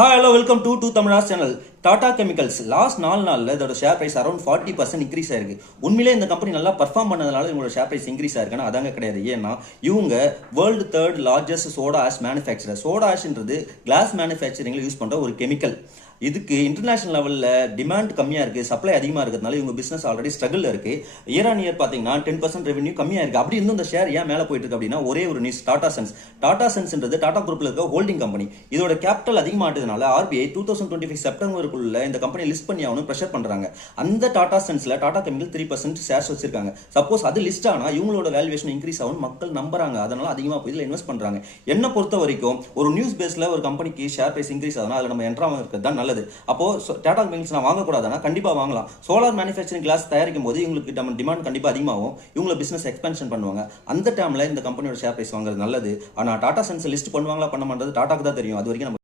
Hi hello welcome to தமிழாஸ் channel. Tata chemicals last 4 நாளில் இதோட ஷேர் பிரைஸ் அரௌண்ட் 40% இன்க்ரீஸ் ஆயிருக்கு. உண்மையிலே இந்த கம்பெனி நல்லா பர்ஃபார்ம் பண்ணதுனால இவங்களோட ஷேர் பிரைஸ் இன்க்ரீஸ் ஆயிருக்குன்னா அதாங்க கிடையாது. ஏன்னா இவங்க world 3rd largest soda ash manufacturer. Soda ஆஷ்ன்றது கிளாஸ் மேனுஃபேக்சரிங்ல யூஸ் பண்ற ஒரு கெமிக்கல். இதுக்கு இன்டர்நேஷனல் லெவலில் டிமாண்ட் கம்மியாக இருக்குது, சப்ளை அதிகமாக இருக்கிறதுனால இவங்க பிஸ்னஸ் ஆல்ரெடி ஸ்ட்ரகிள் இருக்குது. இயர் ஆன் இயர் பார்த்தீங்கன்னா 10% ரெவன்யூ கம்மியாக இருக்குது. அப்படி இருந்தும் இந்த ஷேர் ஏன் மேலே போயிட்டு இருக்கு அப்படின்னா ஒரே ஒரு நியூஸ். டாடா சன்ஸ்ன்றது டாடா குரூப்பில் இருக்க ஹோல்டிங் கம்பெனி. இதோட கேபிட்டல் அதிகமாட்டதுனால ஆர்பிஐ 2025 செப்டம்பருக்குள்ள இந்த கம்பெனி லிஸ்ட் பண்ணி ஆகணும் ப்ரெஷர் பண்ணுறாங்க. அந்த டாடா சன்ஸில் டாடா கெமிக்கல் 3% ஷேர்ஸ் வச்சிருக்காங்க. சப்போஸ் அது லிஸ்ட் ஆனால் இவங்களோட வேல்யூவேஷன் இன்க்ரீஸ் ஆகும் மக்கள் நம்புறாங்க. அதனால அதிகமாக போய் இதில் இன்வெஸ்ட் பண்ணுறாங்க. என்ன பொறுத்த வரைக்கும் ஒரு நியூஸ் பேஸில் ஒரு கம்பெனிக்கு ஷேர் பிரைஸ் இன்க்ரீஸ் ஆகுதுன்னா அதில் நம்ம என்ட்ராக இருக்கிறது தான் நல்லது. அப்போ டாடா கெமிக்கல்ஸ் நான் வாங்கக்கூடாதுன்னா கண்டிப்பாக வாங்கலாம். சோலார் மேனுஃபேக்சரிங் கிளாஸ் தயாரிக்கும் போது இவங்களுக்கு டிமாண்ட் கண்டிப்பாக அதிகமாகும். இவங்களை பிசினஸ் எக்ஸ்பென்ஷன் பண்ணுவாங்க. அந்த டைம்ல இந்த கம்பெனியோட ஷேர் பிரைஸ் வாங்குறது நல்லது. ஆனால் டாடா சன்ஸ் லிஸ்ட் பண்ணுவாங்களா பண்ண மாட்டது டாடாக்கு தான் தெரியும். அது வரைக்கும் நம்ம